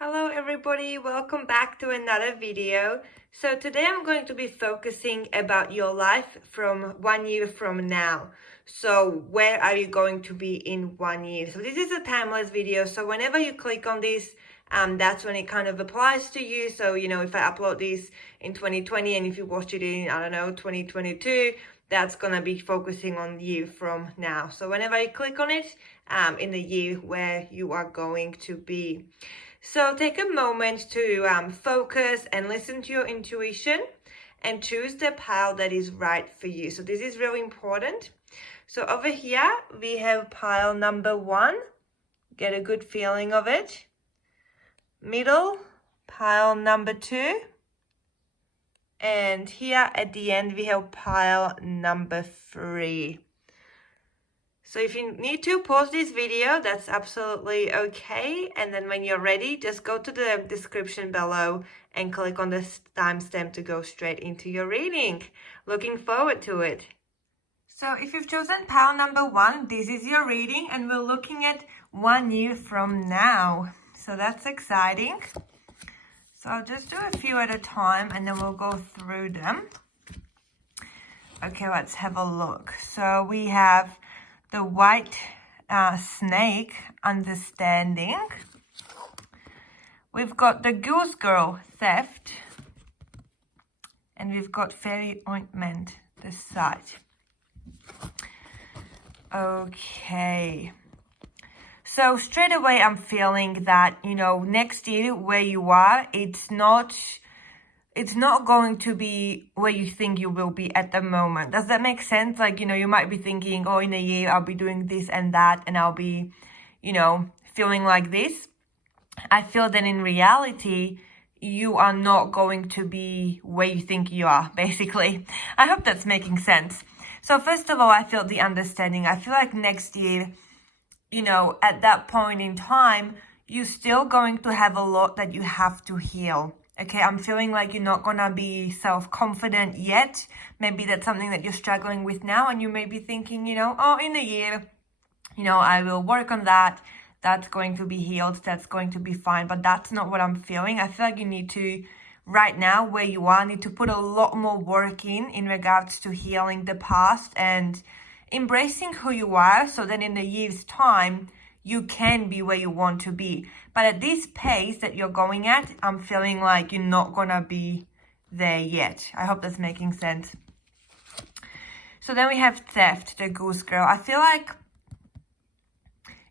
Hello everybody, welcome back to another video. So today I'm going to be focusing about your life from 1 year from now. So where are you going to be in 1 year? So this is a timeless video, so whenever you click on this, that's when it kind of applies to you. So, if I upload this in 2020 and if you watch it in, 2022, that's gonna be focusing on you from now. So whenever you click on it, in the year where you are going to be. So take a moment to focus and listen to your intuition and choose the pile that is right for you. So this is really important. So over here, we have pile number 1. Get a good feeling of it. Middle, pile number 2. And here at the end, we have pile number 3. So if you need to pause this video, that's absolutely okay. And then when you're ready, just go to the description below and click on the timestamp to go straight into your reading. Looking forward to it. So if you've chosen pile number 1, this is your reading and we're looking at 1 year from now. So that's exciting. So I'll just do a few at a time and then we'll go through them. Okay, let's have a look. So we have the white snake, understanding. We've got the goose girl, theft. And we've got fairy ointment, the sight. Okay. So straight away I'm feeling that, next year where you are, it's not going to be where you think you will be at the moment. Does that make sense? Like, you might be thinking, oh, in a year I'll be doing this and that and I'll be, feeling like this. I feel that in reality, you are not going to be where you think you are, basically. I hope that's making sense. So first of all, I feel the understanding. I feel like next year, at that point in time, you're still going to have a lot that you have to heal. Okay, I'm feeling like you're not gonna be self-confident yet. Maybe that's something that you're struggling with now and you may be thinking, oh, in a year, I will work on that. That's going to be healed. That's going to be fine. But that's not what I'm feeling. I feel like you need to, right now, where you are, need to put a lot more work in regards to healing the past and embracing who you are so that in a year's time, you can be where you want to be. But at this pace that you're going at, I'm feeling like you're not gonna be there yet. I hope that's making sense. So then we have theft, the goose girl. I feel like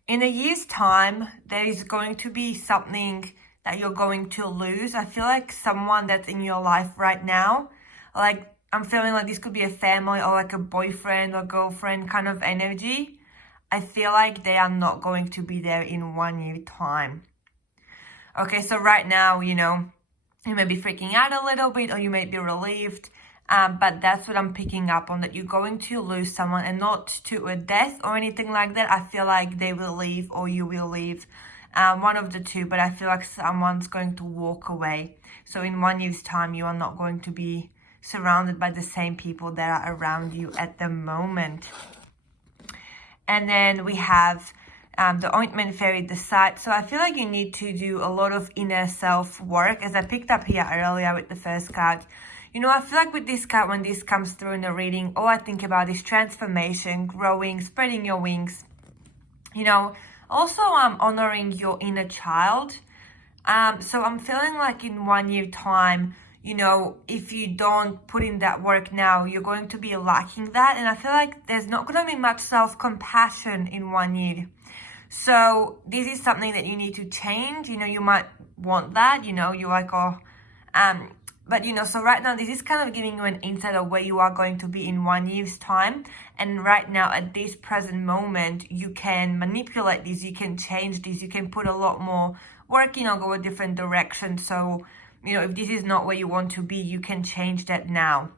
in a year's time, there is going to be something that you're going to lose. I feel like someone that's in your life right now, like I'm feeling like this could be a family or like a boyfriend or girlfriend kind of energy. I feel like they are not going to be there in 1 year time. Okay, so right now, you may be freaking out a little bit or you may be relieved. But that's what I'm picking up on, that you're going to lose someone and not to a death or anything like that. I feel like they will leave or you will leave. One of the two, but I feel like someone's going to walk away. So in 1 year's time, you are not going to be surrounded by the same people that are around you at the moment. And then we have the ointment fairy, the sight. So I feel like you need to do a lot of inner self work, as I picked up here earlier with the first card. I feel like with this card, when this comes through in the reading, all I think about is transformation, growing, spreading your wings. Also honoring your inner child. So I'm feeling like in 1 year time, if you don't put in that work now, you're going to be lacking that. And I feel like there's not going to be much self-compassion in 1 year. So this is something that you need to change. You might want that, you're like, but so right now, this is kind of giving you an insight of where you are going to be in 1 year's time. And right now, at this present moment, you can manipulate this, you can change this, you can put a lot more work, go a different direction. So, if this is not where you want to be, you can change that now.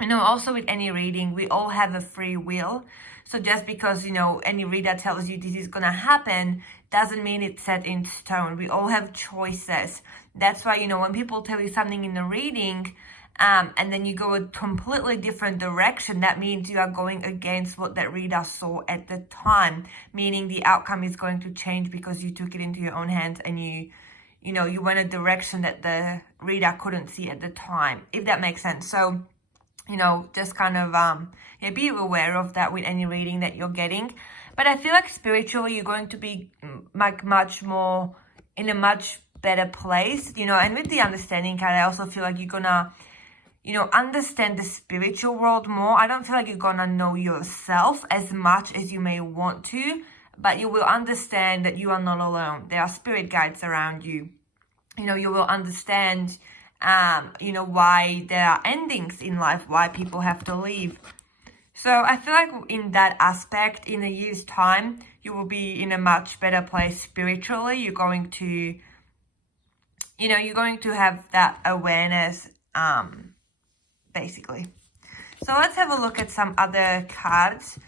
Also with any reading, we all have a free will. So just because, any reader tells you this is going to happen, doesn't mean it's set in stone. We all have choices. That's why, when people tell you something in the reading, and then you go a completely different direction, that means you are going against what that reader saw at the time, meaning the outcome is going to change because you took it into your own hands and you you know, you went a direction that the reader couldn't see at the time, if that makes sense. So, you know, just kind of, yeah, be aware of that with any reading that you're getting. But I feel like spiritually, you're going to be like much more in a much better place, you know, and with the understanding card, I also feel like you're gonna, you know, understand the spiritual world more. I don't feel like you're gonna know yourself as much as you may want to, but you will understand that you are not alone. There are spirit guides around you. You know, you will understand, you know, why there are endings in life, why people have to leave. So I feel like in that aspect, in a year's time, you will be in a much better place spiritually. You're going to, you know, you're going to have that awareness, basically. So let's have a look at some other cards.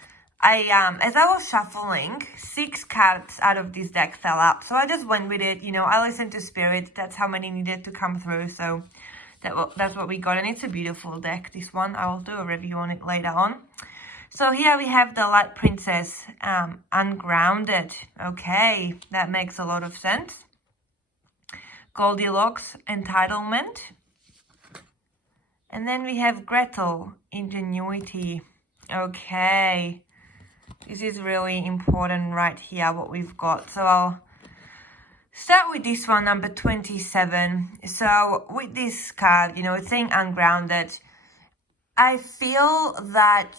As I was shuffling, 6 cards out of this deck fell out. So I just went with it, you know, I listened to spirit. That's how many needed to come through. So that's what we got. And it's a beautiful deck, this one. I will do a review on it later on. So here we have the Light Princess, Ungrounded. Okay, that makes a lot of sense. Goldilocks, Entitlement. And then we have Gretel, Ingenuity. Okay, this is really important right here, what we've got. So I'll start with this one, number 27. So with this card, you know, it's saying ungrounded. I feel that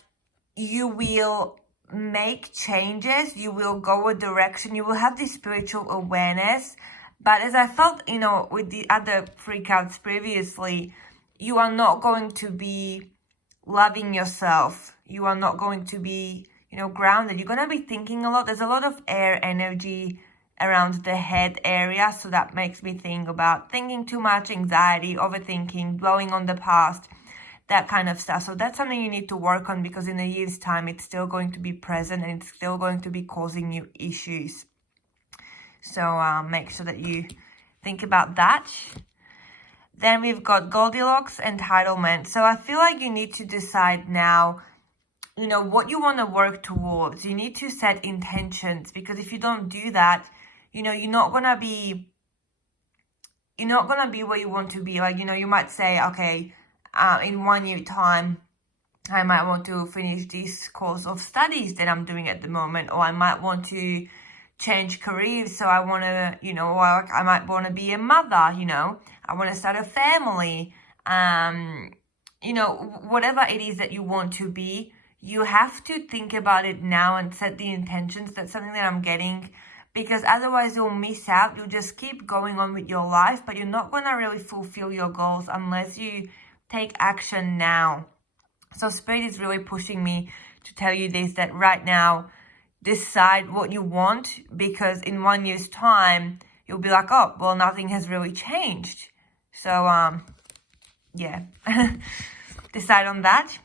you will make changes, you will go a direction, you will have this spiritual awareness. But as I felt, you know, with the other 3 cards previously, you are not going to be loving yourself. You are not going to be, you know, grounded. You're going to be thinking a lot. There's a lot of air energy around the head area. So that makes me think about thinking too much, anxiety, overthinking, dwelling on the past, that kind of stuff. So that's something you need to work on, because in a year's time, it's still going to be present and it's still going to be causing you issues. So make sure that you think about that. Then we've got Goldilocks, Entitlement. So I feel like you need to decide now, you know, what you want to work towards. You need to set intentions, because if you don't do that, you know, you're not going to be where you want to be. Like, you know, you might say, okay, in 1 year time, I might want to finish this course of studies that I'm doing at the moment, or I might want to change careers. So I want to, you know, or I might want to be a mother, you know, I want to start a family, you know, whatever it is that you want to be, you have to think about it now and set the intentions. That's something that I'm getting, because otherwise you'll miss out. You'll just keep going on with your life, but you're not going to really fulfill your goals unless you take action now. So Spirit is really pushing me to tell you this, that right now, decide what you want, because in 1 year's time, you'll be like, oh, well, nothing has really changed. So, yeah, decide on that.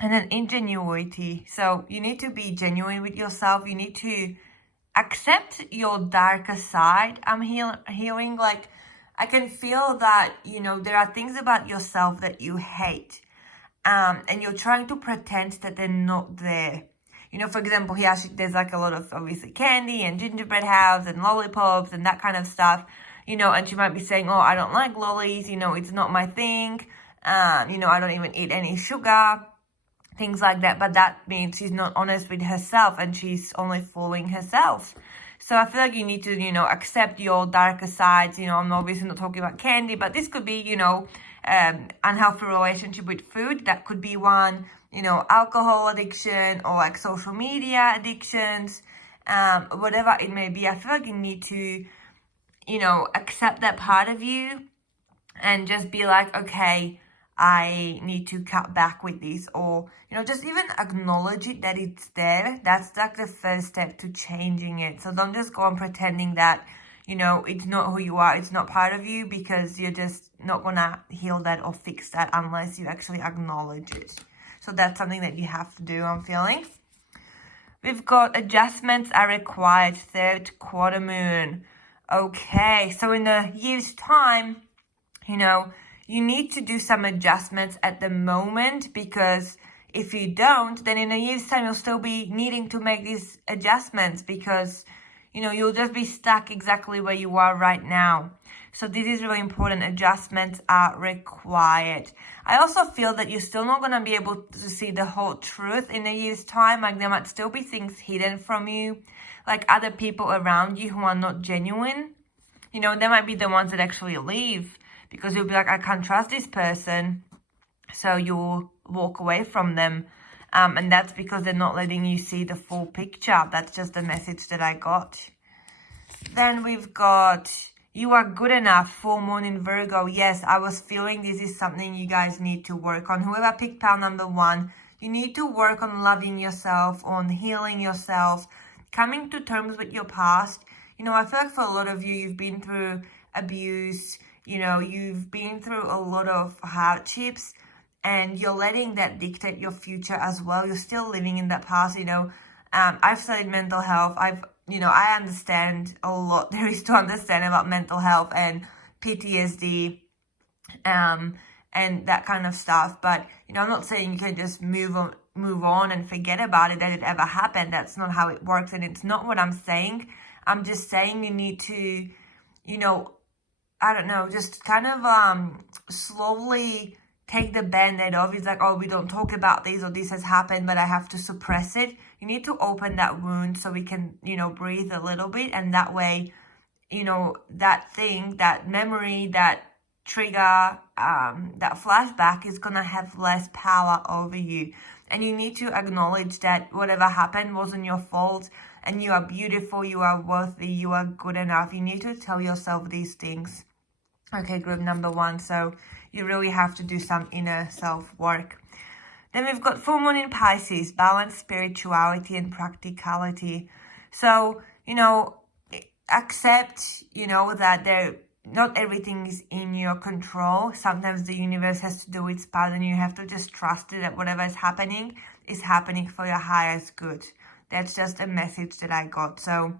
And then Ingenuity. So you need to be genuine with yourself. You need to accept your darker side. I'm hearing, like, I can feel that, you know, there are things about yourself that you hate. And you're trying to pretend that they're not there. You know, for example, here there's like a lot of obviously candy and gingerbread house and lollipops and that kind of stuff, you know, and she might be saying, oh, I don't like lollies, you know, it's not my thing. You know, I don't even eat any sugar, things like that. But that means she's not honest with herself and she's only fooling herself. So I feel like you need to, you know, accept your darker sides. You know, I'm obviously not talking about candy, but this could be, you know, unhealthy relationship with food. That could be one. You know, alcohol addiction or like social media addictions, whatever it may be. I feel like you need to, you know, accept that part of you and just be like, okay, I need to cut back with this, or, you know, just even acknowledge it, that it's there. That's like the first step to changing it. So don't just go on pretending that, you know, it's not who you are, it's not part of you, because you're just not gonna heal that or fix that unless you actually acknowledge it. So that's something that you have to do, I'm feeling. We've got adjustments are required, 3rd quarter moon. Okay, so in a year's time, you know, you need to do some adjustments at the moment, because if you don't, then in a year's time, you'll still be needing to make these adjustments, because, you'll just be stuck exactly where you are right now. So this is really important. Adjustments are required. I also feel that you're still not going to be able to see the whole truth in a year's time. Like there might still be things hidden from you, like other people around you who are not genuine. They might be the ones that actually leave because you'll be like, I can't trust this person. So you'll walk away from them. And that's because they're not letting you see the full picture. That's just the message that I got. Then we've got, you are good enough, full moon in Virgo. Yes, I was feeling this is something you guys need to work on. Whoever picked pile number 1, you need to work on loving yourself, on healing yourself, coming to terms with your past. I feel like for a lot of you, you've been through abuse, you've been through a lot of hardships, and you're letting that dictate your future as well. You're still living in that past. I've studied mental health. I understand a lot there is to understand about mental health and PTSD, and that kind of stuff. But, I'm not saying you can just move on and forget about it, that it ever happened. That's not how it works. And it's not what I'm saying. I'm just saying you need to, I don't know, just kind of slowly take the band-aid off. It's like, oh, we don't talk about this, or this has happened, but I have to suppress it. You need to open that wound so we can, breathe a little bit. And that way, that thing, that memory, that trigger, that flashback is going to have less power over you. And you need to acknowledge that whatever happened wasn't your fault. And you are beautiful, you are worthy, you are good enough. You need to tell yourself these things. Okay, group number 1. So you really have to do some inner self-work. Then we've got full moon in Pisces, balance, spirituality, and practicality. So, accept, that not everything is in your control. Sometimes the universe has to do its part, and you have to just trust it that whatever is happening for your highest good. That's just a message that I got. So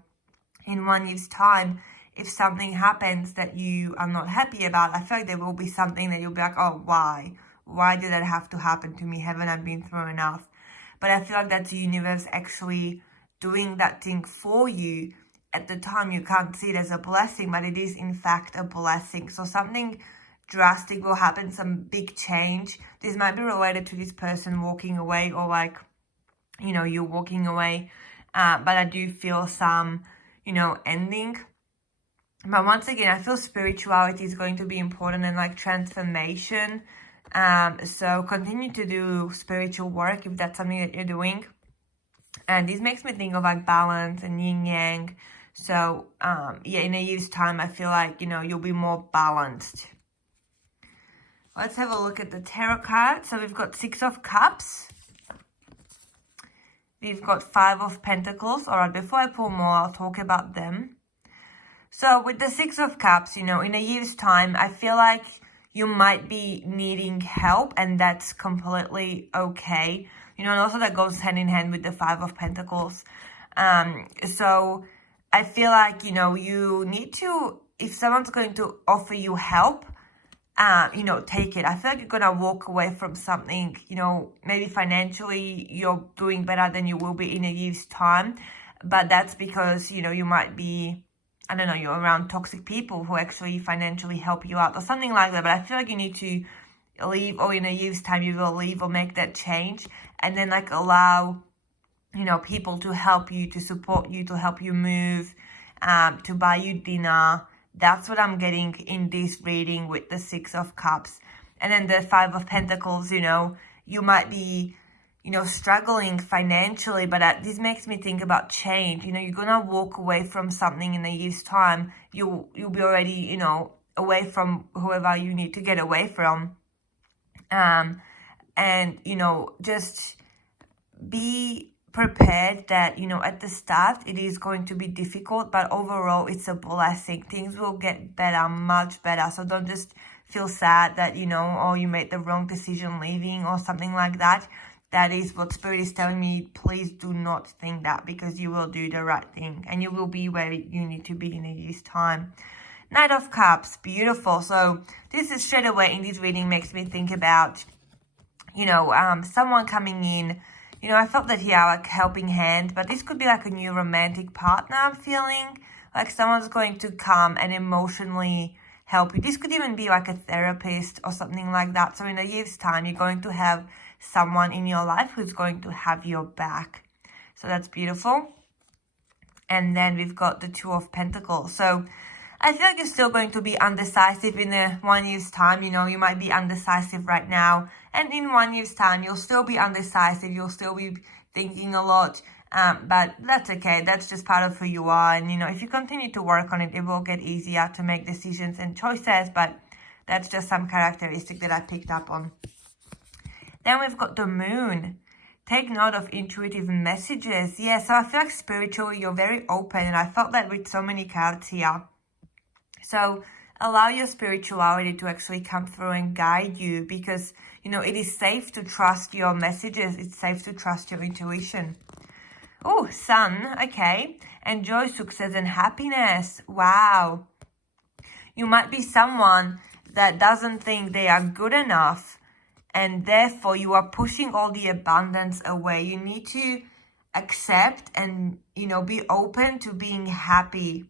in 1 year's time, if something happens that you are not happy about, I feel like there will be something that you'll be like, oh, why? Why did that have to happen to me? Haven't I been through enough? But I feel like that's the universe actually doing that thing for you. At the time, you can't see it as a blessing, but it is in fact a blessing. So something drastic will happen, some big change. This might be related to this person walking away, or like, you're walking away. But I do feel some, ending. But once again, I feel spirituality is going to be important, and like transformation. So continue to do spiritual work if that's something that you're doing. And this makes me think of like balance and yin yang. So in a year's time, I feel like, you'll be more balanced. Let's have a look at the tarot card. So we've got 6 of Cups. We've got 5 of Pentacles. All right, before I pull more, I'll talk about them. So with the 6 of Cups, in a year's time, I feel like you might be needing help, and that's completely okay. And also that goes hand in hand with the 5 of Pentacles. So I feel like, you need to, if someone's going to offer you help, take it. I feel like you're going to walk away from something, maybe financially you're doing better than you will be in a year's time. But that's because, you might be, I don't know, you're around toxic people who actually financially help you out or something like that. But I feel like you need to leave, or in a year's time you will leave or make that change, and then like allow, people to help you, to support you, to help you move, to buy you dinner. That's what I'm getting in this reading with the 6 of Cups. And then the 5 of Pentacles, you might be, struggling financially, but this makes me think about change. You're going to walk away from something in a year's time. You'll be already, away from whoever you need to get away from. And, just be prepared that, at the start it is going to be difficult, but overall it's a blessing. Things will get better, much better. So don't just feel sad that, you made the wrong decision leaving or something like that. That is what Spirit is telling me. Please do not think that, because you will do the right thing and you will be where you need to be in a year's time. Knight of Cups, beautiful. So this is straight away in this reading makes me think about, someone coming in, You know, I felt that here, like helping hand, but this could be like a new romantic partner I'm feeling. Like someone's going to come and emotionally help you. This could even be like a therapist or something like that. So in a year's time, you're going to have someone in your life who's going to have your back. So that's beautiful. And then we've got the Two of Pentacles. So I feel like you're still going to be undecisive in 1 year's time. You know, you might be undecisive right now. And in 1 year's time, you'll still be undecisive. You'll still be thinking a lot. But that's okay. That's just part of who you are. And, you know, if you continue to work on it, it will get easier to make decisions and choices. But that's just some characteristic that I picked up on. Then we've got the Moon. Take note of intuitive messages. Yeah, so I feel like spiritually you're very open. And I felt that with so many cards here. So allow your spirituality to actually come through and guide you, because, you know, it is safe to trust your messages. It's safe to trust your intuition. Oh, Sun. Okay. Enjoy success and happiness. Wow. You might be someone that doesn't think they are good enough, and therefore you are pushing all the abundance away. You need to accept and, you know, be open to being happy.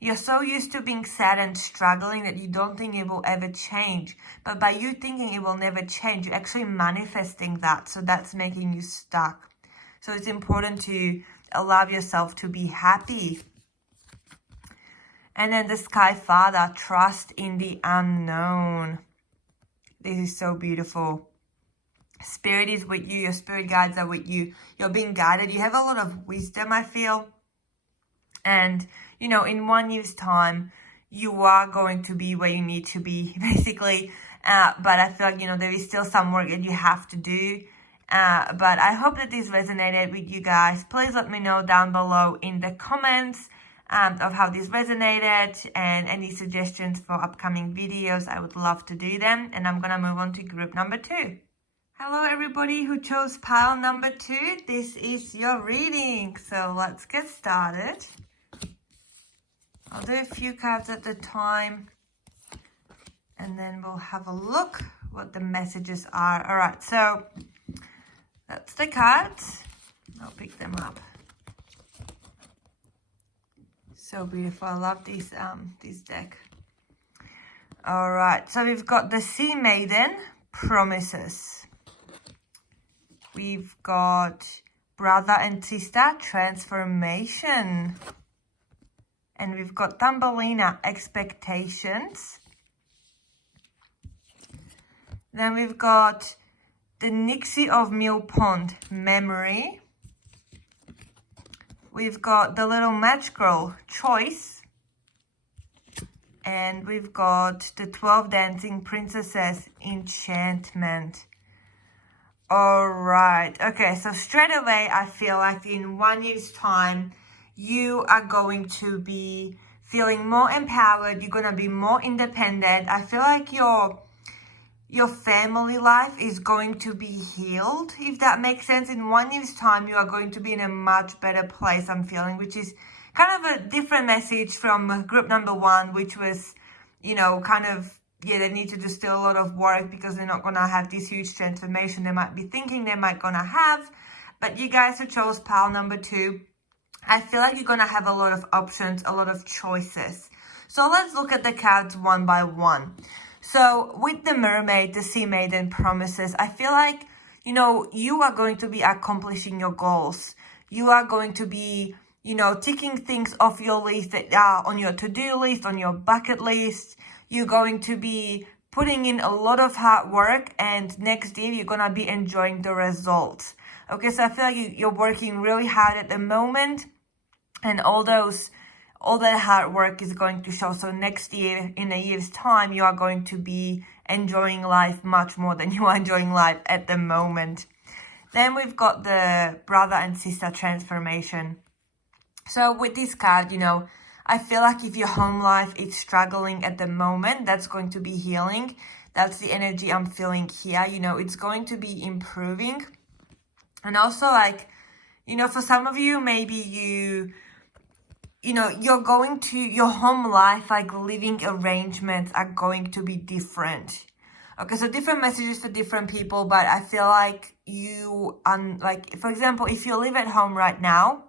You're so used to being sad and struggling that you don't think it will ever change. But by you thinking it will never change, you're actually manifesting that. So that's making you stuck. So it's important to allow yourself to be happy. And then the Sky Father, trust in the unknown. This is so beautiful. Spirit is with you. Your spirit guides are with you. You're being guided. You have a lot of wisdom, I feel. And, you know, in 1 year's time, you are going to be where you need to be, basically. But I feel like, you know, there is still some work that you have to do. But I hope that this resonated with you guys. Please let me know down below in the comments of how this resonated and any suggestions for upcoming videos. I would love to do them. And I'm going to move on to group number 2. Hello, everybody who chose pile number 2. This is your reading. So let's get started. I'll do a few cards at a time, and then we'll have a look what the messages are. All right, so that's the cards. I'll pick them up. So beautiful. I love this deck. All right, so we've got the Sea Maiden, Promises. We've got Brother and Sister, Transformation. And we've got Thumbelina, Expectations. Then we've got the Nixie of Mill Pond, Memory. We've got the Little Match Girl, Choice. And we've got the 12 Dancing Princesses, Enchantment. All right. Okay, so straight away, I feel like in 1 year's time, you are going to be feeling more empowered. You're going to be more independent. I feel like your family life is going to be healed, if that makes sense. In 1 year's time, you are going to be in a much better place, I'm feeling, which is kind of a different message from group number 1, which was, you know, kind of, yeah, they need to do still a lot of work because they're not going to have this huge transformation they might be thinking they might going to have. But you guys who chose pile number 2, I feel like you're going to have a lot of options, a lot of choices. So let's look at the cards one by one. So with the Mermaid, the Sea Maiden, Promises, I feel like, you know, you are going to be accomplishing your goals. You are going to be, you know, ticking things off your list that are on your to-do list, on your bucket list. You're going to be putting in a lot of hard work, and next year you're going to be enjoying the results. Okay, so I feel like you're working really hard at the moment, and all that hard work is going to show. So next year, in a year's time, you are going to be enjoying life much more than you are enjoying life at the moment. Then we've got the Brother and Sister, Transformation. So with this card, you know, I feel like if your home life is struggling at the moment, that's going to be healing. That's the energy I'm feeling here. You know, it's going to be improving. And also, like, you know, for some of you, maybe you know, you're going to, your home life, like living arrangements are going to be different. Okay, so different messages for different people, but I feel like you, like, for example, if you live at home right now,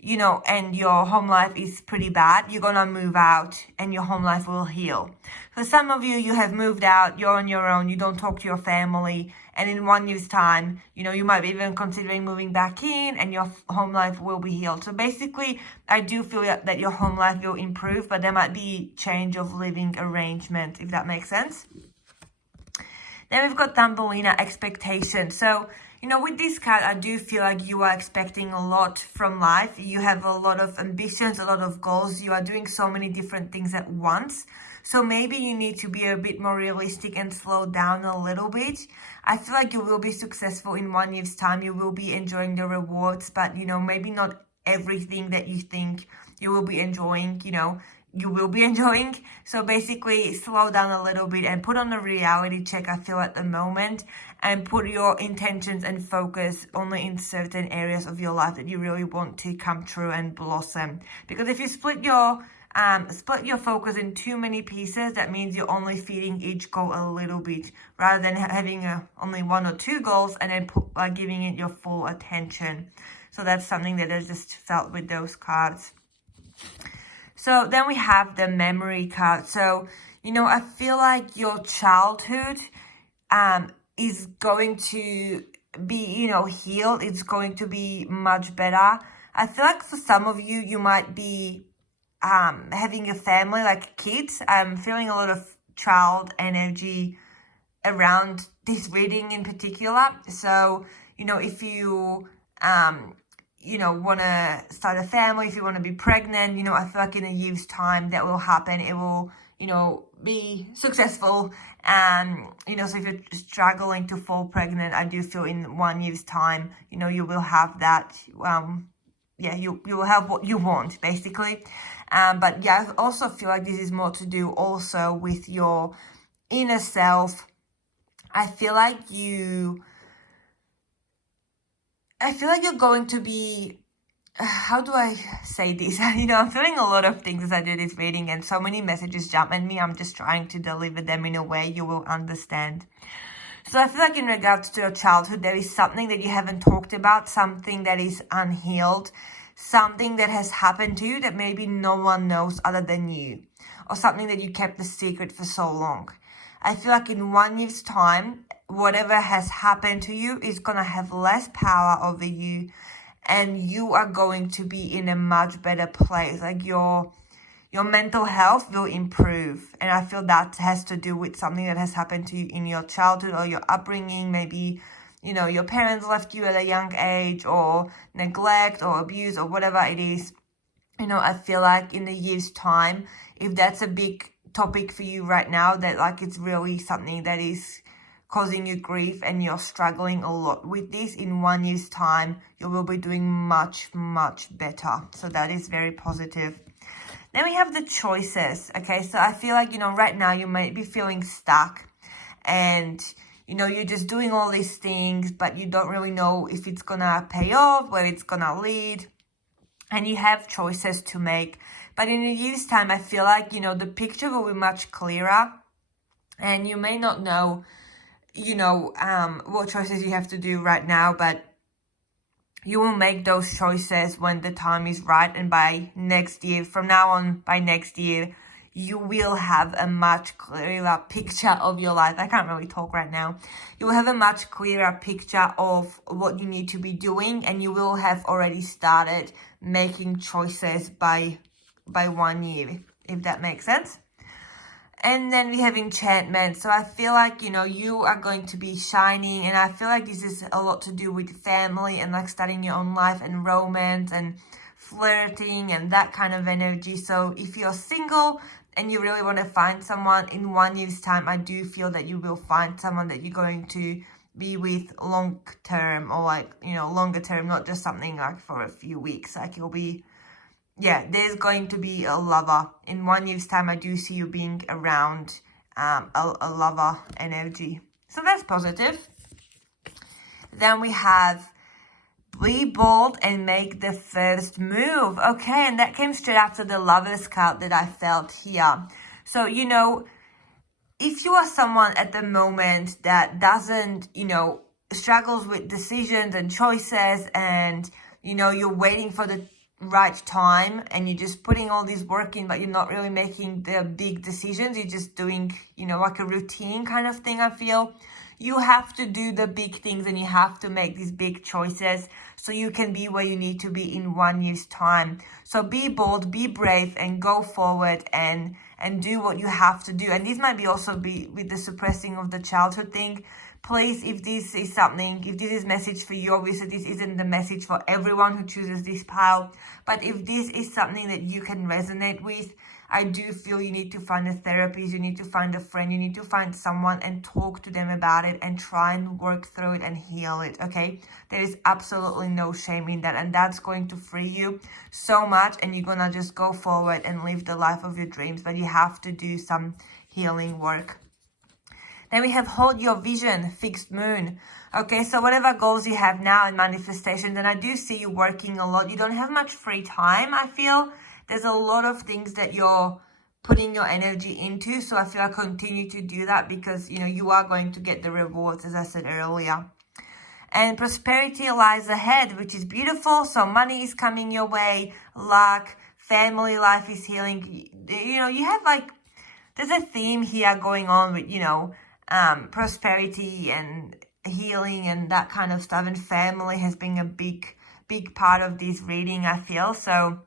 you know, and your home life is pretty bad, you're gonna move out and your home life will heal. For some of you, you have moved out, you're on your own, you don't talk to your family, and in 1 year's time, you know, you might be even considering moving back in and your home life will be healed. So basically, I do feel that your home life will improve, but there might be change of living arrangement, if that makes sense. Then we've got Thumbelina, expectation. So, you know, with this card, I do feel like you are expecting a lot from life. You have a lot of ambitions, a lot of goals. You are doing so many different things at once. So maybe you need to be a bit more realistic and slow down a little bit. I feel like you will be successful in 1 year's time. You will be enjoying the rewards, but, you know, maybe not everything that you think you will be enjoying, you know, you will be enjoying. So basically slow down a little bit and put on a reality check, I feel, at the moment, and put your intentions and focus only in certain areas of your life that you really want to come true and blossom. Because if you split your focus in too many pieces, that means you're only feeding each goal a little bit rather than having only 1 or 2 goals and then giving it your full attention. So that's something that I just felt with those cards. So then we have the memory card. So, you know, I feel like your childhood is going to be, you know, healed. It's going to be much better. I feel like for some of you, you might be having a family, like kids. I'm feeling a lot of child energy around this reading in particular. So, you know, if you you know, want to start a family, if you want to be pregnant, you know, I feel like in a year's time that will happen. It will, you know, be successful. You know, so if you're struggling to fall pregnant, I do feel in 1 year's time, you know, you will have that, yeah, you will have what you want, basically. But yeah, I also feel like this is more to do also with your inner self. I feel like you're going to be, how do I say this? You know, I'm feeling a lot of things as I do this reading and so many messages jump at me. I'm just trying to deliver them in a way you will understand. So I feel like in regards to your childhood, there is something that you haven't talked about, something that is unhealed, something that has happened to you that maybe no one knows other than you, or something that you kept a secret for so long. I feel like in 1 year's time, whatever has happened to you is going to have less power over you, and you are going to be in a much better place. Like your mental health will improve. And I feel that has to do with something that has happened to you in your childhood or your upbringing. Maybe, you know, your parents left you at a young age, or neglect or abuse or whatever it is. You know, I feel like in a year's time, if that's a big topic for you right now, that like it's really something that is causing you grief and you're struggling a lot with this, in 1 year's time, you will be doing much, much better. So that is very positive. Then we have the choices. Okay, so I feel like, you know, right now you might be feeling stuck and, you know, you're just doing all these things, but you don't really know if it's gonna pay off, where it's gonna lead, and you have choices to make. But in a year's time, I feel like, you know, the picture will be much clearer, and you may not know, you know, what choices you have to do right now, but you will make those choices when the time is right. And by next year, from now on, by next year, you will have a much clearer picture of your life. I can't really talk right now. You will have a much clearer picture of what you need to be doing, and you will have already started making choices by 1 year, if that makes sense. And then we have enchantment. So I feel like, you know, you are going to be shining, and I feel like this is a lot to do with family and like starting your own life and romance and flirting and that kind of energy. So if you're single and you really want to find someone, in 1 year's time, I do feel that you will find someone that you're going to be with long term, or like, you know, longer term, not just something like for a few weeks. Like you'll be, yeah, there's going to be a lover. In 1 year's time, I do see you being around a lover energy. So that's positive. Then we have be bold and make the first move. Okay, and that came straight after the Lovers card that I felt here. So, you know, if you are someone at the moment that doesn't, struggles with decisions and choices, and, you're waiting for the right time and you're just putting all this work in, but you're not really making the big decisions, you're just doing, like a routine kind of thing, I feel. You have to do the big things and you have to make these big choices so you can be where you need to be in 1 year's time. So be bold, be brave, and go forward and do what you have to do. And this might be also be with the suppressing of the childhood thing. Please, if this is something, if this is message for you, obviously this isn't the message for everyone who chooses this pile, but if this is something that you can resonate with, I do feel you need to find a therapist, you need to find a friend, you need to find someone and talk to them about it and try and work through it and heal it, okay? There is absolutely no shame in that, and that's going to free you so much, and you're gonna just go forward and live the life of your dreams, but you have to do some healing work. Then we have hold your vision, fixed moon. Okay, so whatever goals you have now in manifestations, and I do see you working a lot. You don't have much free time, I feel. There's a lot of things that you're putting your energy into. So I feel I continue to do that because, you are going to get the rewards, as I said earlier. And prosperity lies ahead, which is beautiful. So money is coming your way, luck, family life is healing. You have there's a theme here going on with, prosperity and healing and that kind of stuff. And family has been a big part of this reading, I feel. So,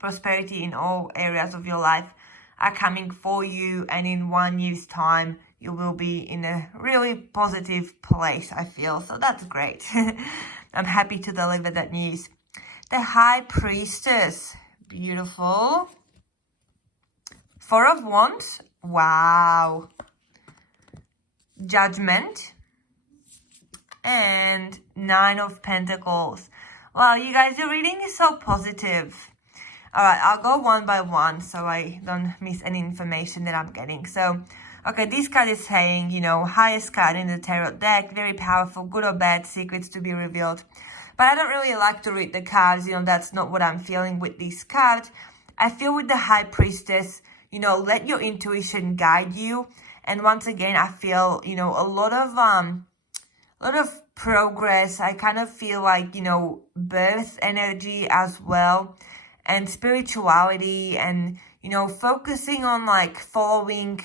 prosperity in all areas of your life are coming for you, and in 1 year's time you will be in a really positive place, I feel. So that's great. I'm happy to deliver that news. The High Priestess, beautiful. Four of Wands, wow. Judgment, and Nine of Pentacles. Wow, you guys, your reading is so positive. All right, I'll go one by one so I don't miss any information that I'm getting. So, okay, this card is saying, highest card in the tarot deck, very powerful, good or bad, secrets to be revealed. But I don't really like to read the cards, that's not what I'm feeling with this card. I feel with the High Priestess, let your intuition guide you. And once again, I feel, a lot of progress. I kind of feel like, birth energy as well, and spirituality, and, focusing on following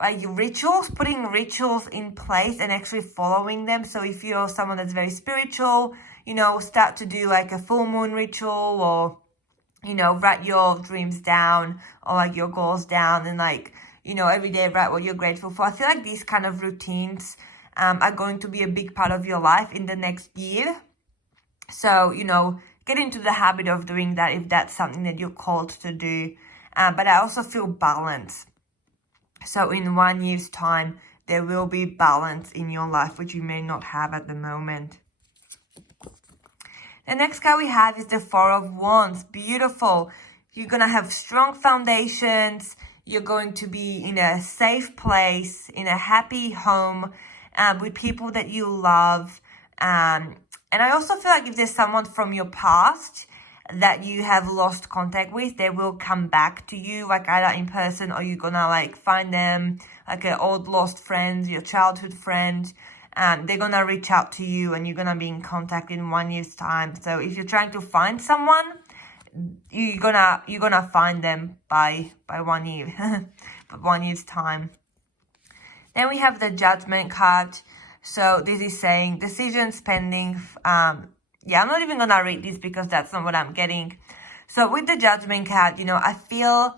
rituals, putting rituals in place and actually following them. So if you're someone that's very spiritual, start to do a full moon ritual, or, write your dreams down, or your goals down, and every day write what you're grateful for. I feel like these kind of routines are going to be a big part of your life in the next year. So, get into the habit of doing that if that's something that you're called to do. But I also feel balance. So in 1 year's time, there will be balance in your life, which you may not have at the moment. The next card we have is the Four of Wands. Beautiful. You're going to have strong foundations. You're going to be in a safe place, in a happy home, with people that you love. And I also feel like if there's someone from your past that you have lost contact with, they will come back to you, either in person, or you're gonna find them, an old lost friend, your childhood friend. They're gonna reach out to you, and you're gonna be in contact in 1 year's time. So if you're trying to find someone, you're gonna find them by 1 year, but 1 year's time. Then we have the Judgment card. So this is saying decisions pending. I'm not even gonna read this because that's not what I'm getting. So with the Judgment card, I feel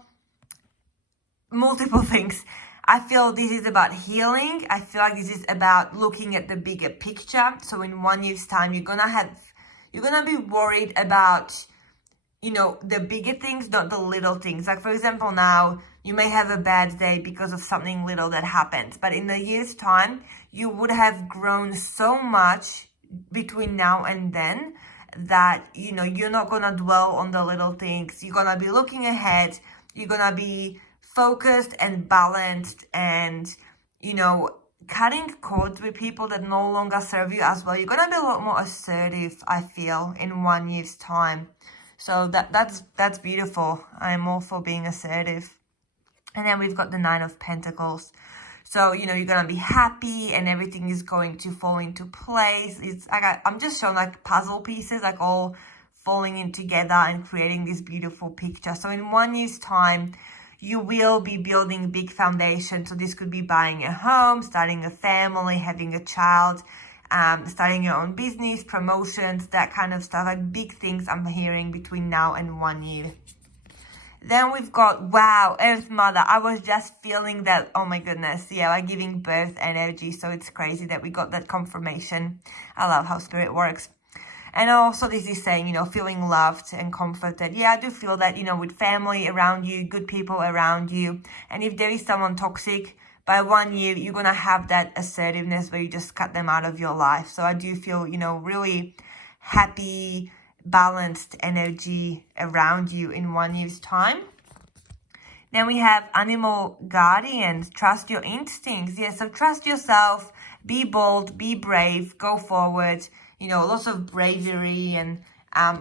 multiple things. I feel this is about healing. I feel like this is about looking at the bigger picture. So in 1 year's time, you're gonna be worried about, the bigger things, not the little things. For example, now you may have a bad day because of something little that happens, but in a year's time, you would have grown so much between now and then that, you're not gonna dwell on the little things. You're gonna be looking ahead. You're gonna be focused and balanced, and, cutting cords with people that no longer serve you as well. You're gonna be a lot more assertive, I feel, in 1 year's time. So that's beautiful. I'm all for being assertive. And then we've got the Nine of Pentacles. So, you know, you're going to be happy and everything is going to fall into place. I'm just showing like puzzle pieces, like all falling in together and creating this beautiful picture. So in 1 year's time, you will be building a big foundation. So this could be buying a home, starting a family, having a child, starting your own business, promotions, that kind of stuff. Like big things I'm hearing between now and 1 year. Then we've got, wow, Earth Mother. I was just feeling that, oh my goodness, yeah, like giving birth energy. So it's crazy that we got that confirmation. I love how spirit works. And also this is saying, you know, feeling loved and comforted. Yeah, I do feel that, you know, with family around you, good people around you. And if there is someone toxic, by 1 year, you're going to have that assertiveness where you just cut them out of your life. So I do feel, you know, really happy, balanced energy around you in 1 year's time. Then we have animal guardians. Trust your instincts. Yeah, so trust yourself, be bold, be brave, go forward. You know, lots of bravery and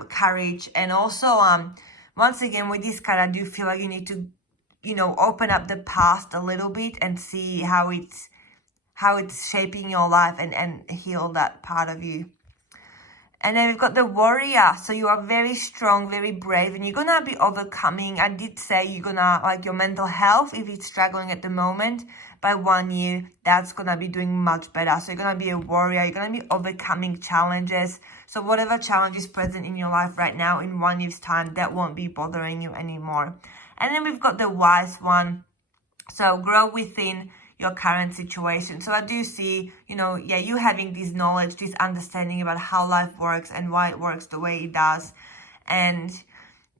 courage. And also, once again, with this card, I do feel like you need to, you know, open up the past a little bit and see how it's shaping your life and heal that part of you. And then we've got the warrior. So you are very strong, very brave, and you're going to be overcoming. I did say you're going to, like your mental health, if it's struggling at the moment, by 1 year, that's going to be doing much better. So you're going to be a warrior. You're going to be overcoming challenges. So whatever challenge is present in your life right now, in 1 year's time, that won't be bothering you anymore. And then we've got the wise one. So grow within your current situation. So I do see, you know, yeah, you having this knowledge, this understanding about how life works and why it works the way it does. And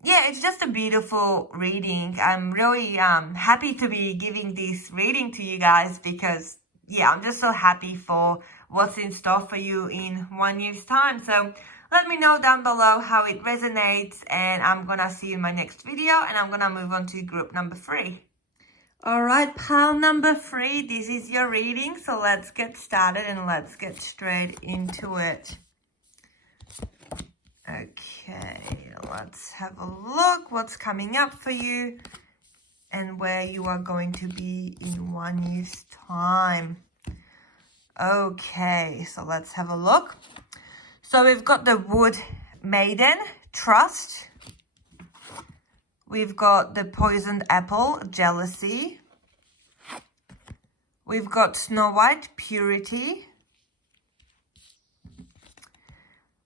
yeah, it's just a beautiful reading. I'm really happy to be giving this reading to you guys because, yeah, I'm just so happy for what's in store for you in 1 year's time. So let me know down below how it resonates, and I'm going to see you in my next video, and I'm going to move on to group number 3. All right, pile number 3, this is your reading. So let's get started and let's get straight into it. Okay, let's have a look what's coming up for you and where you are going to be in 1 year's time. Okay, so let's have a look. So we've got the Wood Maiden, Trust. We've got the Poisoned Apple, Jealousy. We've got Snow White, Purity.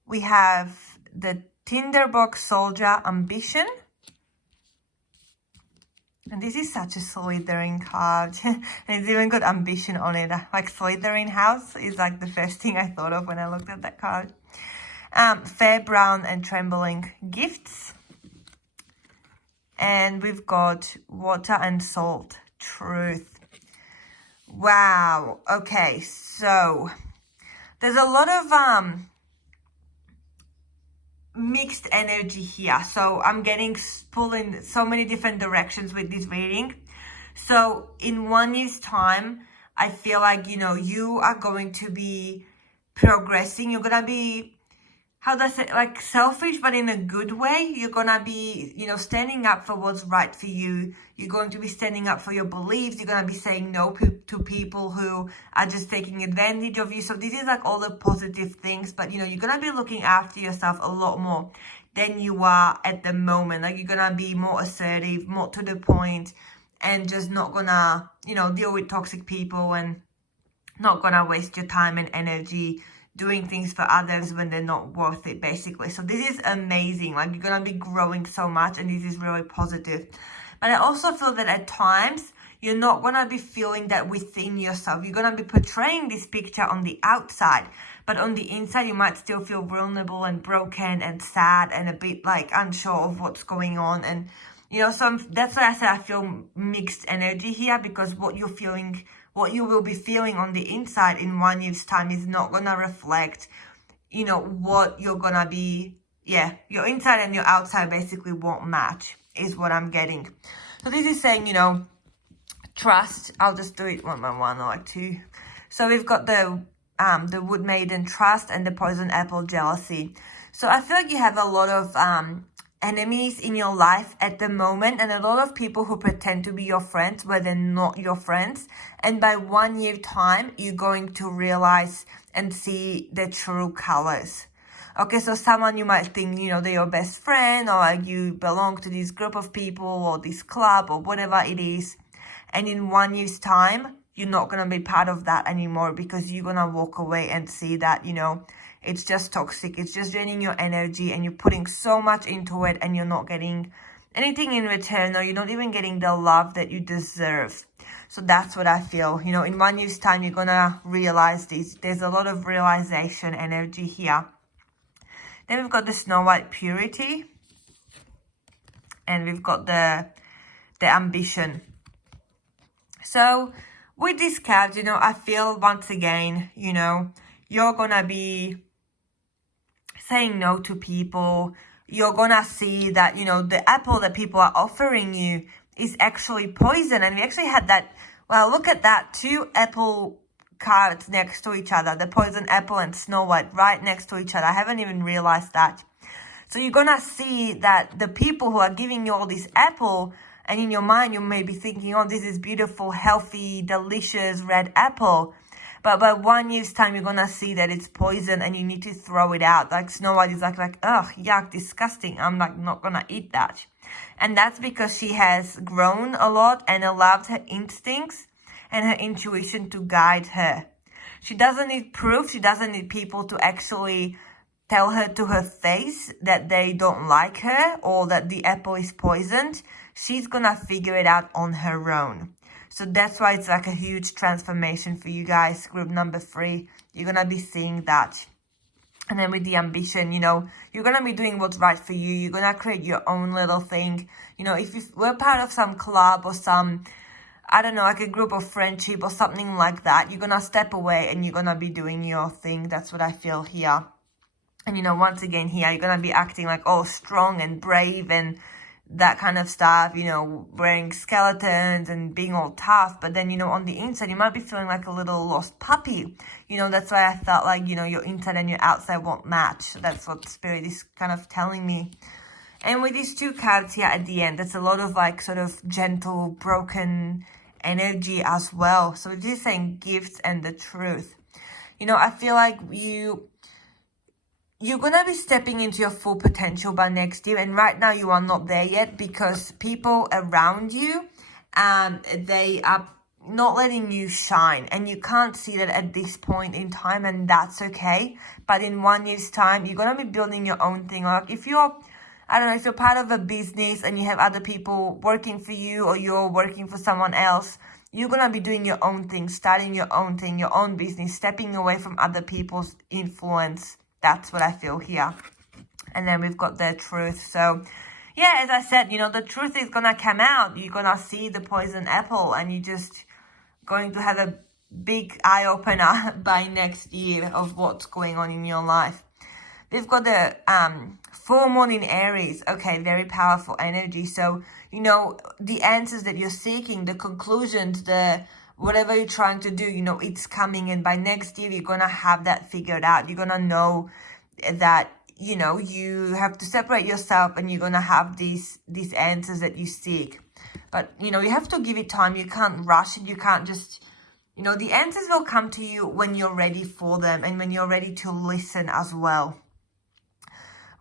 We have the Tinderbox Soldier, Ambition. And this is such a slithering card. And it's even got ambition on it. Like slithering house is like the first thing I thought of when I looked at that card. Fair Brown and Trembling, Gifts. And we've got Water and Salt, Truth. Wow. Okay, so there's a lot of mixed energy here. So I'm getting pulled in so many different directions with this reading. So in 1 year's time, I feel like, you know, you are going to be progressing. You're going to be, how do I say, like selfish, but in a good way. You're going to be, you know, standing up for what's right for you. You're going to be standing up for your beliefs. You're going to be saying no to people who are just taking advantage of you. So this is like all the positive things, but, you know, you're going to be looking after yourself a lot more than you are at the moment. Like you're going to be more assertive, more to the point, and just not going to, you know, deal with toxic people and not going to waste your time and energy doing things for others when they're not worth it, basically. So this is amazing. Like you're going to be growing so much, and this is really positive. But I also feel that at times you're not going to be feeling that within yourself. You're going to be portraying this picture on the outside, but on the inside you might still feel vulnerable and broken and sad and a bit like unsure of what's going on. And you know, so that's why I said I feel mixed energy here, because what you're feeling, what you will be feeling on the inside in 1 year's time is not going to reflect, you know, what you're going to be. Yeah, your inside and your outside basically won't match, is what I'm getting. So this is saying, you know, trust. I'll just do it one by one, or like two. So we've got the Wood Maiden, Trust, and the Poison Apple, Jealousy. So I feel like you have a lot of enemies in your life at the moment, and a lot of people who pretend to be your friends where they're not your friends. And by 1 year time, you're going to realize and see the true colors. Okay, so someone you might think, they're your best friend, or like you belong to this group of people or this club or whatever it is. And in 1 year's time, you're not going to be part of that anymore, because you're going to walk away and see that, it's just toxic. It's just draining your energy, and you're putting so much into it, and you're not getting anything in return, or you're not even getting the love that you deserve. So that's what I feel. In 1 year's time, you're going to realize this. There's a lot of realization energy here. Then we've got the Snow White Purity. And we've got the ambition. So with these cards, I feel once again, you're going to be saying no to people. You're gonna see that, the apple that people are offering you is actually poison. And we actually had that, well, look at that, 2 apple cards next to each other, the poison apple and Snow White right next to each other. I haven't even realized that. So you're gonna see that the people who are giving you all this apple, and in your mind you may be thinking, oh, this is beautiful, healthy, delicious red apple. But by 1 year's time, you're going to see that it's poison and you need to throw it out. Like Snow White is like, ugh, yuck, disgusting. I'm like not going to eat that. And that's because she has grown a lot and allowed her instincts and her intuition to guide her. She doesn't need proof. She doesn't need people to actually tell her to her face that they don't like her or that the apple is poisoned. She's going to figure it out on her own. So that's why it's like a huge transformation for you guys. Group number 3, you're going to be seeing that. And then with the ambition, you're going to be doing what's right for you. You're going to create your own little thing. If you were part of some club or some, I don't know, like a group of friendship or something like that, you're going to step away and you're going to be doing your thing. That's what I feel here. And, once again here, you're going to be acting like all strong and brave and that kind of stuff, wearing skeletons and being all tough. But then, on the inside, you might be feeling like a little lost puppy. That's why I felt like, your inside and your outside won't match. That's what Spirit is kind of telling me. And with these 2 cards here at the end, that's a lot of like sort of gentle, broken energy as well. So it is saying gifts and the truth. I feel like you're going to be stepping into your full potential by next year. And right now you are not there yet, because people around you, they are not letting you shine. And you can't see that at this point in time, and that's okay. But in 1 year's time, you're going to be building your own thing. Like if you're, I don't know, if you're part of a business and you have other people working for you, or you're working for someone else, you're going to be doing your own thing, starting your own thing, your own business, stepping away from other people's influence. That's what I feel here. And then we've got the truth. So, yeah, as I said, the truth is going to come out. You're going to see the poison apple, and you're just going to have a big eye-opener by next year of what's going on in your life. We've got the full moon in Aries. Okay, very powerful energy. So, the answers that you're seeking, the conclusions, whatever you're trying to do, it's coming. And by next year, you're going to have that figured out. You're going to know that, you have to separate yourself, and you're going to have these answers that you seek. But, you have to give it time. You can't rush it. You can't just, the answers will come to you when you're ready for them, and when you're ready to listen as well.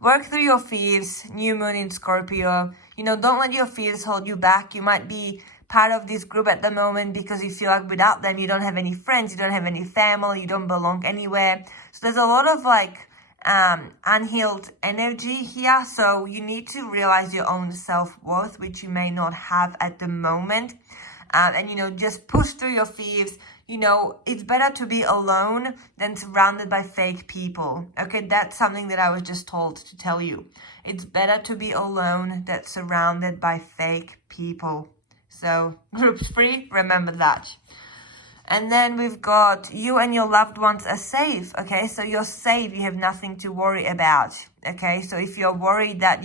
Work through your fears, new moon in Scorpio. Don't let your fears hold you back. You might be part of this group at the moment because you feel like without them, you don't have any friends, you don't have any family, you don't belong anywhere. So there's a lot of like unhealed energy here. So you need to realize your own self-worth, which you may not have at the moment. And, just push through your fears. It's better to be alone than surrounded by fake people. Okay, that's something that I was just told to tell you. It's better to be alone than surrounded by fake people. So, group 3, remember that. And then we've got you and your loved ones are safe. Okay, so you're safe. You have nothing to worry about. Okay, so if you're worried that,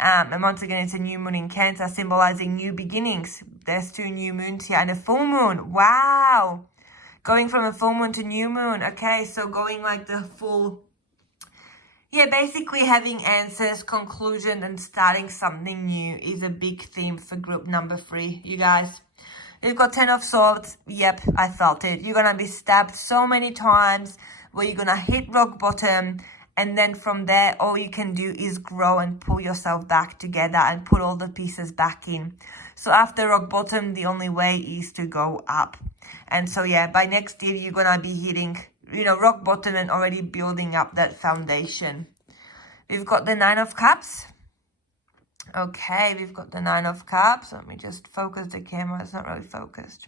and once again, it's a new moon in Cancer, symbolizing new beginnings. There's 2 new moons here and a full moon. Wow. Going from a full moon to new moon. Okay, so going like the full, yeah, basically having answers, conclusion, and starting something new is a big theme for group number 3, you guys. You've got 10 of Swords. Yep, I felt it. You're gonna be stabbed so many times where you're gonna hit rock bottom, and then from there, all you can do is grow and pull yourself back together and put all the pieces back in. So after rock bottom, the only way is to go up. And so, yeah, by next year, you're gonna be hitting, rock bottom and already building up that foundation. We've got the 9 of Cups. Okay, we've got the 9 of Cups. Let me just focus the camera. It's not really focused.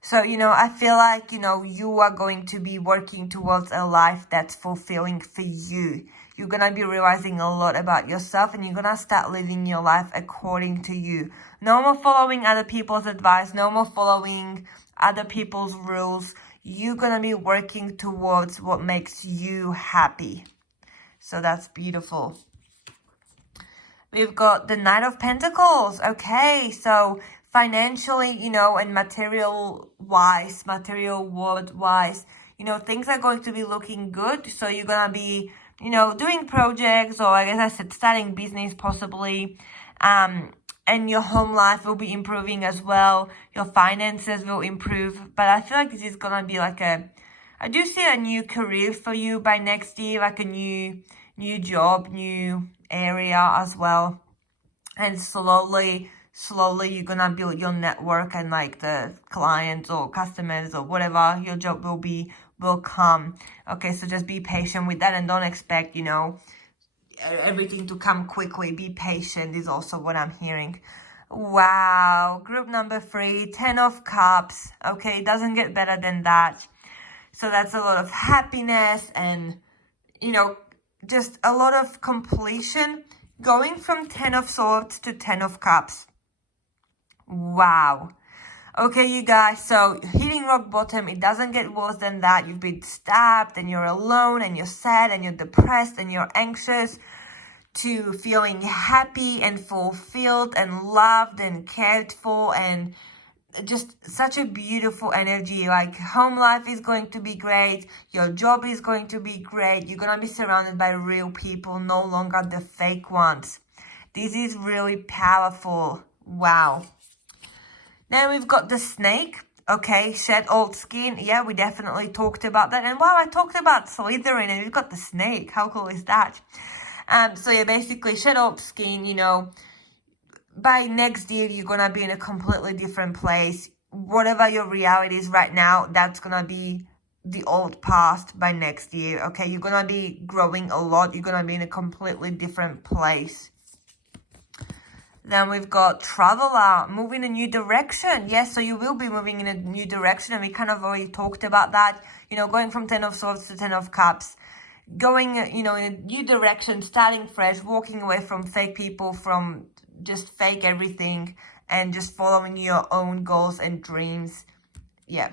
So, I feel like, you are going to be working towards a life that's fulfilling for you. You're going to be realizing a lot about yourself, and you're going to start living your life according to you. No more following other people's advice. No more following other people's rules. You're going to be working towards what makes you happy. So that's beautiful. We've got the Knight of Pentacles. Okay, so financially, and material world-wise, things are going to be looking good. So you're going to be, doing projects, or as I said, starting business possibly. And your home life will be improving as well. Your finances will improve. But I feel like this is going to be like I do see a new career for you by next year, like a new job, new area as well. And slowly you're gonna build your network, and like the clients or customers or whatever your job will come. Okay, so just be patient with that, and don't expect everything to come quickly. Be patient is also what I'm hearing. Wow, group number 3, 10 of Cups. Okay, it doesn't get better than that. So that's a lot of happiness and just a lot of completion, going from 10 of Swords to 10 of Cups. Wow. Okay, you guys, so hitting rock bottom, it doesn't get worse than that. You've been stabbed, and you're alone, and you're sad, and you're depressed, and you're anxious, to feeling happy and fulfilled and loved and cared for, and just such a beautiful energy. Like, home life is going to be great. Your job is going to be great. You're going to be surrounded by real people, no longer the fake ones. This is really powerful. Wow. Now we've got the Snake. Okay, shed old skin. Yeah, we definitely talked about that. And wow, I talked about Slytherin, and we've got the Snake. How cool is that? So yeah, basically shed old skin, by next year, you're going to be in a completely different place. Whatever your reality is right now, that's going to be the old past by next year, okay? You're going to be growing a lot. You're going to be in a completely different place. Then we've got Traveler, moving a new direction. Yes, so you will be moving in a new direction, and we kind of already talked about that. Going from 10 of Swords to 10 of Cups. Going, in a new direction, starting fresh, walking away from fake people, from just fake everything, and just following your own goals and dreams. Yeah,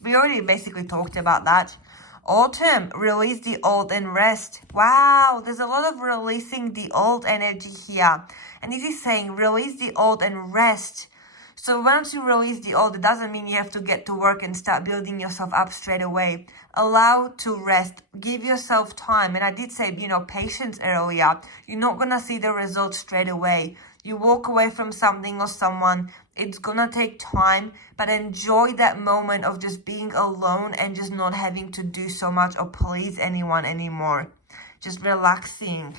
we already basically talked about that. Autumn, release the old and rest. Wow, there's a lot of releasing the old energy here. And this is saying release the old and rest. So once you release the old, it doesn't mean you have to get to work and start building yourself up straight away. Allow to rest. Give yourself time. And I did say, patience earlier. You're not going to see the results straight away. You walk away from something or someone, it's going to take time, but enjoy that moment of just being alone and just not having to do so much or please anyone anymore. Just relaxing.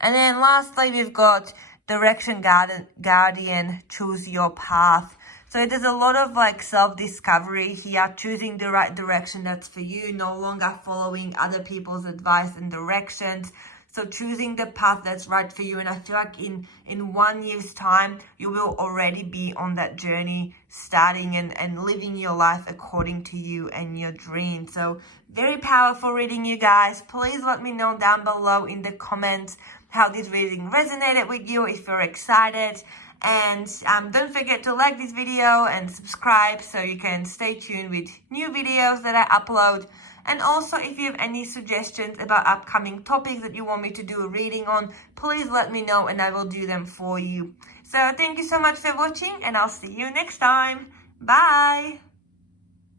And then lastly, we've got Direction Guardian, choose your path. So there's a lot of self-discovery here, choosing the right direction that's for you, no longer following other people's advice and directions. So choosing the path that's right for you. And I feel like in 1 year's time, you will already be on that journey, starting and living your life according to you and your dreams. So very powerful reading, you guys. Please let me know down below in the comments how this reading resonated with you, if you're excited. And don't forget to like this video and subscribe so you can stay tuned with new videos that I upload. And also, if you have any suggestions about upcoming topics that you want me to do a reading on, please let me know and I will do them for you. So thank you so much for watching, and I'll see you next time. Bye!